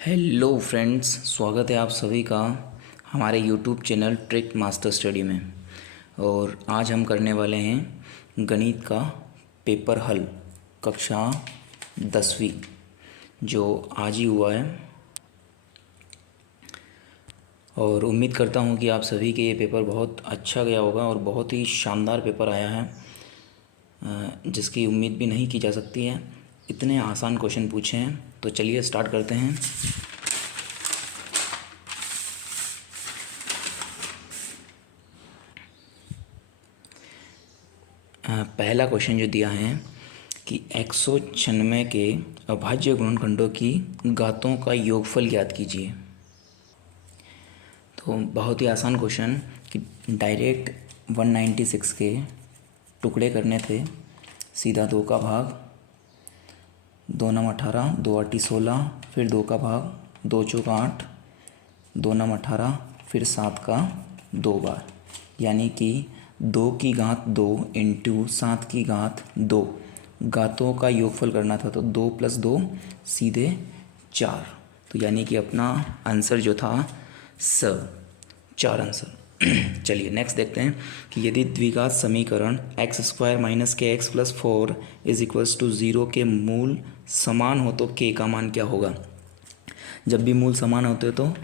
Hello friends, स्वागत है आप सभी का हमारे YouTube channel trick master study में। और आज हम करने वाले हैं गणित का पेपर हल कक्षा 10वीं, जो आज ही हुआ है। और उम्मीद करता हूँ कि आप सभी के ये पेपर बहुत अच्छा गया होगा और बहुत ही शानदार पेपर आया है, जिसकी उम्मीद भी नहीं की जा सकती है। इतने आसान क्वेश्चन पूछे हैं। तो चलिए स्टार्ट करते हैं। पहला क्वेश्चन जो दिया है कि 196 के अभाज्य गुणनखंडों की घातों का योगफल ज्ञात कीजिए। तो बहुत ही आसान क्वेश्चन कि डायरेक्ट 196 के टुकड़े करने थे। सीधा 2 का भाग, 2 नम 18, 2 आठी 16, फिर 2 का भाग, 2 चौका 8, 2 नम 18, फिर 7 का 2 बार, यानी कि 2 की घात 2 इंटू 7 की घात 2 घातों का योगफल करना था। तो 2 + 2 सीधे 4। तो यानी कि अपना आंसर जो था 4 आंसर। चलिए नेक्स्ट देखते हैं कि यदि द्विघात समीकरण x² - kx + 4 = 0 के मूल समान हो तो k का मान क्या होगा। जब भी मूल समान होते हैं तो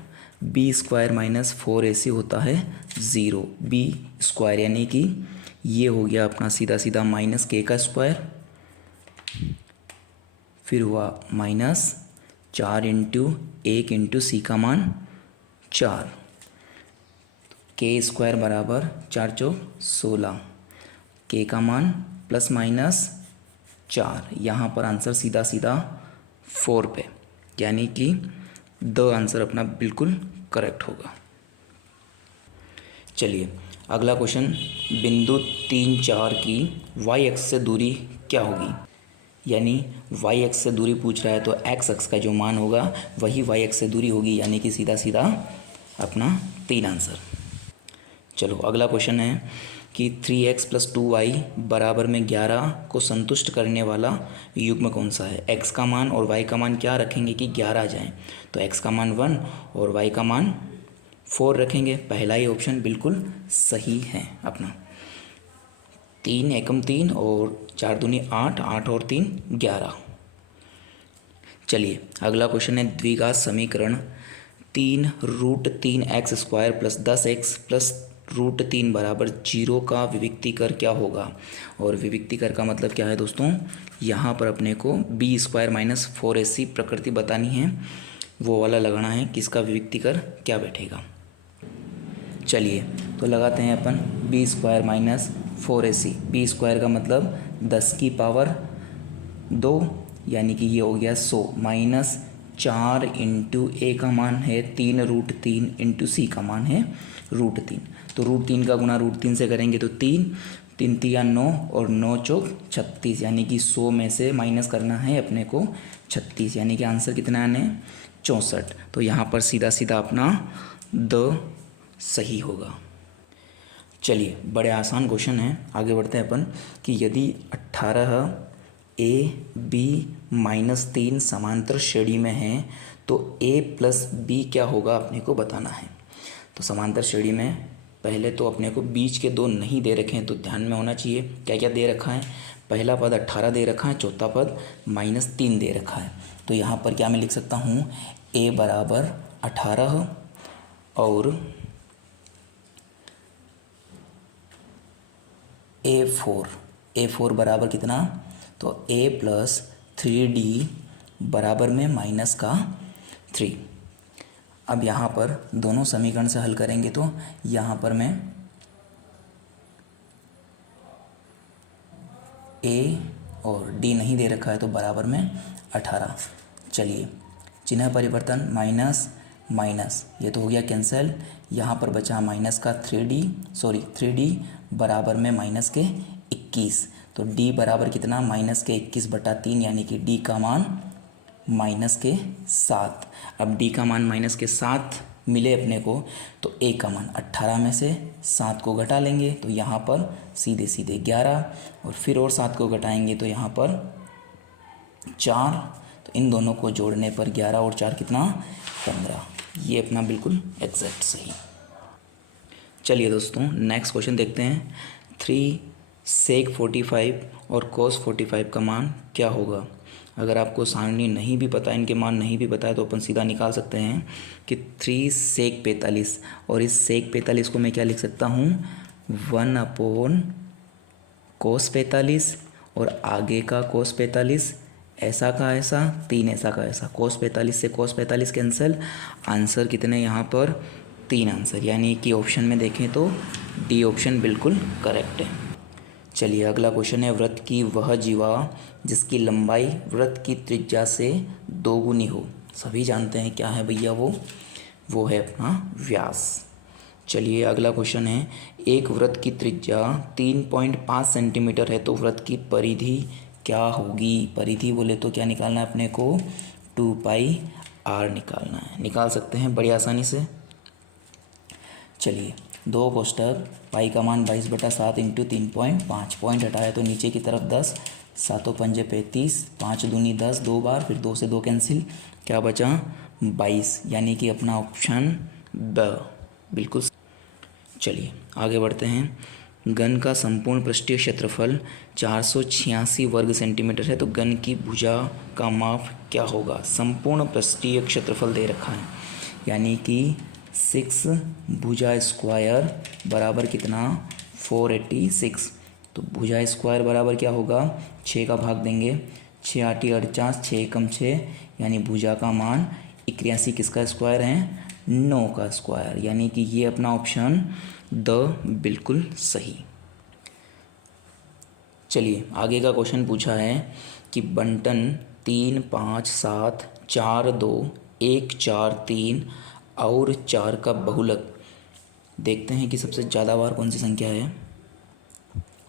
b² - 4ac होता है 0। b² यानी कि ये हो गया अपना सीधा सीधा -k², फिर हुआ -4 इंटू 1 इंटू सी का मान 4। k² बराबर 4 चौक 16, k का मान ±4। यहाँ पर आंसर सीधा सीधा 4 पे, यानी कि द आंसर अपना बिल्कुल करेक्ट होगा। चलिए अगला क्वेश्चन, बिंदु 3, 4 की y अक्ष से दूरी क्या होगी। यानी y अक्ष से दूरी पूछ रहा है तो x अक्ष का जो मान होगा वही y अक्ष से दूरी होगी, यानी कि सीधा सीधा अपना 3 आंसर। चलो अगला क्वेश्चन है कि 3x + 2y बराबर में 11 को संतुष्ट करने वाला युग्म कौन सा है। x का मान और y का मान क्या रखेंगे कि 11 आ जाए। तो x का मान 1 और y का मान 4 रखेंगे। पहला ही ऑप्शन बिल्कुल सही है अपना। 3 एकम 3 और 4 दूनी 8, 8 और 3 11। चलिए अगला क्वेश्चन है द्विघात समीकरण 3√3x² + 10x + √3 बराबर 0 का विविक्तीकर क्या होगा। और विविक्तीकर का मतलब क्या है दोस्तों, यहाँ पर अपने को b² - 4ac प्रकृति बतानी है, वो वाला लगाना है कि इसका विविक्तीकर क्या बैठेगा। चलिए तो लगाते हैं अपन b² - 4ac। b² का मतलब 10 की पावर 2, यानी कि ये हो गया 100, -4 इंटू a का मान है 3√3 इंटू c का मान है √3। तो √3 का गुणा √3 से करेंगे तो 3, 3 तिया 9 और 9 चौक 36, यानी कि 100 में से माइनस करना है अपने को 36, यानी कि आंसर कितना आने 64। तो यहाँ पर सीधा सीधा अपना द सही होगा। चलिए बड़े आसान क्वेश्चन है, आगे बढ़ते हैं अपन कि यदि 18ab-3 समांतर श्रेणी में है तो a + b क्या होगा अपने को बताना है। तो समांतर श्रेणी में पहले तो अपने को बीच के 2 नहीं दे रखे हैं, तो ध्यान में होना चाहिए क्या क्या दे रखा है। पहला पद 18 दे रखा है, चौथा पद -3 दे रखा है। तो यहाँ पर क्या मैं लिख सकता हूँ, a बराबर 18 और a4 बराबर कितना, तो a + 3d बराबर में -3। अब यहाँ पर दोनों समीकरण से हल करेंगे तो यहाँ पर मैं a और d नहीं दे रखा है तो बराबर में 18। चलिए चिन्ह परिवर्तन माइनस माइनस, ये तो हो गया कैंसिल। यहाँ पर बचा माइनस का 3d बराबर में -21। तो d बराबर कितना -21/3, यानी कि d का मान -7। अब d का मान -7 मिले अपने को तो a का मान 18 में से 7 को घटा लेंगे तो यहाँ पर सीधे सीधे 11, और फिर और 7 को घटाएंगे तो यहाँ पर 4। तो इन दोनों को जोड़ने पर 11 और 4 कितना 15। ये अपना बिल्कुल एग्जैक्ट सही। चलिए दोस्तों नेक्स्ट क्वेश्चन देखते हैं। 3 sec 45 और cos 45 का मान क्या होगा। अगर आपको सारणी नहीं भी पता, इनके मान नहीं भी पता है, तो अपन सीधा निकाल सकते हैं कि 3 sec 45, और इस sec 45 को मैं क्या लिख सकता हूँ 1 cos 45, और आगे का cos 45 ऐसा का ऐसा 3 ऐसा का ऐसा, cos 45 से cos 45 कैंसिल, आंसर कितने यहाँ पर 3 आंसर, यानी कि ऑप्शन में देखें तो डी ऑप्शन बिल्कुल करेक्ट है। चलिए अगला क्वेश्चन है, वृत्त की वह जीवा जिसकी लंबाई वृत्त की त्रिज्या से 2 गुनी हो। सभी जानते हैं क्या है भैया वो है अपना व्यास। चलिए अगला क्वेश्चन है, एक वृत्त की त्रिज्या 3.5 सेंटीमीटर है तो वृत्त की परिधि क्या होगी। परिधि बोले तो क्या निकालना है अपने को 2πr निकालना है। निकाल सकते हैं बड़ी आसानी से। चलिए 2 कोष्टक पाई का मान 22/7 इंटू 3.5, पॉइंट हटाया तो नीचे की तरफ 10, 7 पंजे 35, 5 दूनी 10, 2 बार, फिर 2 से 2 कैंसिल, क्या बचा 22, यानी कि अपना ऑप्शन ब बिल्कुल। चलिए आगे बढ़ते हैं। घन का संपूर्ण पृष्ठीय क्षेत्रफल 486 वर्ग सेंटीमीटर है तो घन की भुजा का माप क्या होगा। संपूर्ण पृष्ठीय क्षेत्रफल दे रखा है, यानी कि 6 भुजा स्क्वायर बराबर कितना 486, तो भुजा स्क्वायर बराबर क्या होगा 6 का भाग देंगे, 6 8 48, 6 एकम 6, यानी भुजा का मान 81 किसका स्क्वायर है 9 का स्क्वायर, यानी कि ये अपना ऑप्शन द बिल्कुल सही। चलिए आगे का क्वेश्चन पूछा है कि बंटन 3 5 7 4 2 1 4 3 और 4 का बहुलक। देखते हैं कि सबसे ज़्यादा बार कौन सी संख्या है।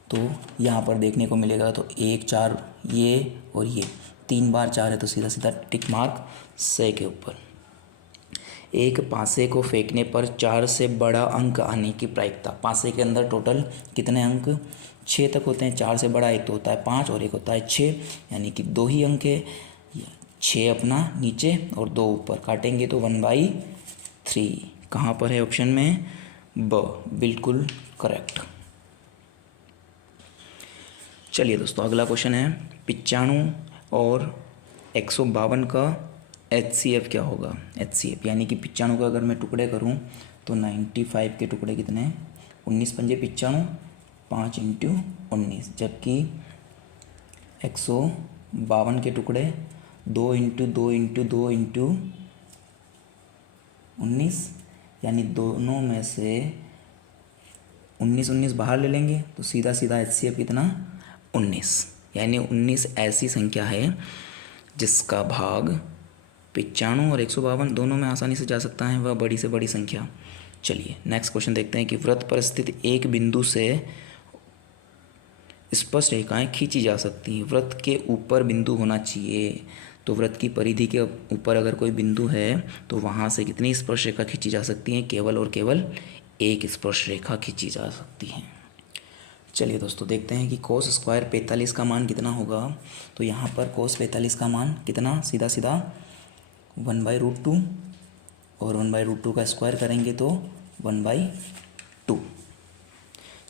तो यहाँ पर देखने को मिलेगा तो 1 4 ये और ये 3 बार 4 है तो सीधा सीधा टिक मार्क से के ऊपर। एक पासे को फेंकने पर 4 से बड़ा अंक आने की प्रायिकता। पासे के अंदर टोटल कितने अंक 6 तक होते हैं, 4 से बड़ा एक तो होता है 5 और एक होता है 6, यानी कि 2 ही अंक है, 6 अपना नीचे और 2 ऊपर, काटेंगे तो 1/3। कहाँ पर है ऑप्शन में ब बिल्कुल करेक्ट। चलिए दोस्तों अगला क्वेश्चन है, 95 और 152 का HCF क्या होगा। HCF यानी कि 95 का अगर मैं टुकड़े करूं तो 95 के टुकड़े कितने 19 पंजे 95, 5 इंटू 19, जबकि 152 के टुकड़े 2 इंटू 2 इंटू 2 इंटू 19, यानी दोनों में से 19 19 बाहर ले लेंगे तो सीधा सीधा HCF कितना 19, यानी 19 ऐसी संख्या है जिसका भाग 95 और 152 दोनों में आसानी से जा सकता है, वह बड़ी से बड़ी संख्या। चलिए नेक्स्ट क्वेश्चन देखते हैं कि वृत्त पर स्थित एक बिंदु से स्पष्ट रेखाएं खींची जा सकती हैं। वृत्त के ऊपर बिंदु होना चाहिए, तो वृत्त की परिधि के ऊपर अगर कोई बिंदु है तो वहाँ से कितनी स्पर्श रेखा खींची जा सकती हैं, केवल और केवल एक स्पर्श रेखा खींची जा सकती है। चलिए दोस्तों देखते हैं कि cos स्क्वायर 45 का मान कितना होगा। तो यहाँ पर cos 45 का मान कितना, सीधा सीधा 1/√2 और 1/√2 का स्क्वायर करेंगे तो 1/2।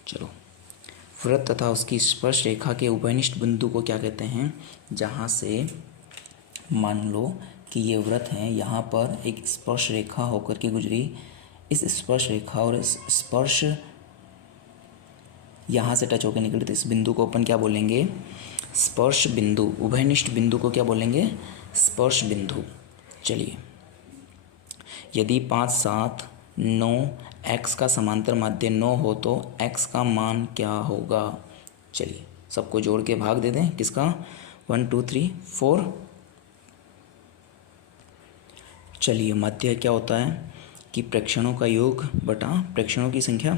चलो वृत्त तथा उसकी स्पर्श रेखा के उभयनिष्ठ बिंदु को क्या कहते हैं। जहाँ से मान लो कि ये वृत्त है, यहाँ पर एक स्पर्श रेखा होकर के गुजरी, इस स्पर्श रेखा और इस स्पर्श यहाँ से टच होकर निकले, तो इस बिंदु को अपन क्या बोलेंगे स्पर्श बिंदु। उभयनिष्ठ बिंदु को क्या बोलेंगे स्पर्श बिंदु। चलिए यदि 5 7 9 x का समांतर माध्य 9 हो तो x का मान क्या होगा। चलिए सबको जोड़ के भाग दे दें, किसका 1 2 3 4। चलिए माध्य क्या होता है कि प्रेक्षणों का योग बटा प्रेक्षणों की संख्या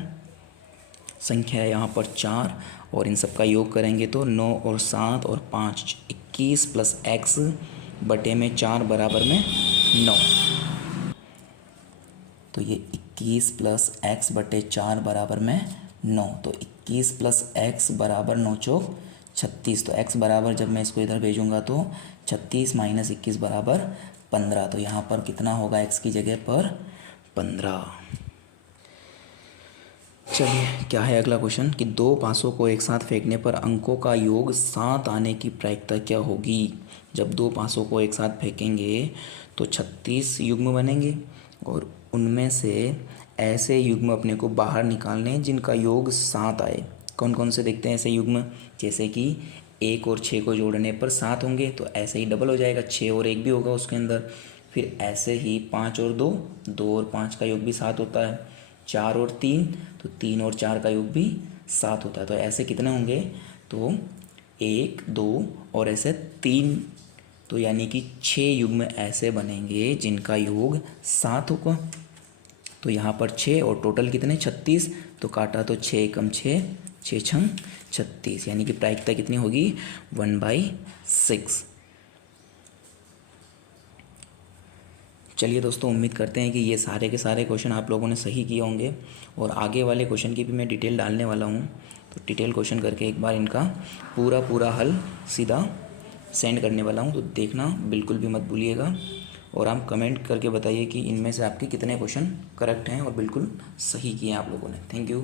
है यहाँ पर 4, और इन सब का योग करेंगे तो 9 और 7 और 5 21 प्लस x बटे में 4 बराबर में 9। तो ये 21 प्लस x बटे 4 बराबर में 9, तो 21 प्लस x बराबर 9 चौक 36। तो x बराबर जब मैं इसको इधर भेजूंगा तो 36 माइनस 21 बराबर 15। तो यहाँ पर कितना होगा x की जगह पर 15। चलिए क्या है अगला क्वेश्चन कि दो पासों को एक साथ फेंकने पर अंकों का योग 7 आने की प्रायिकता क्या होगी। जब दो पासों को एक साथ फेंकेंगे तो 36 युग्म बनेंगे और उनमें से ऐसे युग्म अपने को बाहर निकालने हैं जिनका योग 7 आए। कौन कौन से देखते हैं ऐसे युग्म, जैसे कि 1 और 6 को जोड़ने पर 7 होंगे तो ऐसे ही डबल हो जाएगा, 6 और 1 भी होगा उसके अंदर। फिर ऐसे ही 5 और 2, 2 और 5 का योग भी 7 होता है। 4 और 3, तो 3 और 4 का योग भी 7 होता है। तो ऐसे कितने होंगे, तो 1, 2 और ऐसे 3, तो यानी कि 6 युग्म ऐसे बनेंगे जिनका योग 7 होगा। तो यहाँ पर 6 और टोटल कितने 36, तो काटा तो 6 एकम 6, 6 छंग 36, यानी कि प्रायिकता कितनी होगी 1/6। चलिए दोस्तों, उम्मीद करते हैं कि ये सारे के सारे क्वेश्चन आप लोगों ने सही किए होंगे और आगे वाले क्वेश्चन की भी मैं डिटेल डालने वाला हूँ। तो डिटेल क्वेश्चन करके एक बार इनका पूरा हल सीधा सेंड करने वाला हूँ, तो देखना बिल्कुल भी मत भूलिएगा। और आप कमेंट करके बताइए कि इनमें से आपके कितने क्वेश्चन करेक्ट हैं और बिल्कुल सही किए हैं आप लोगों ने। Thank you.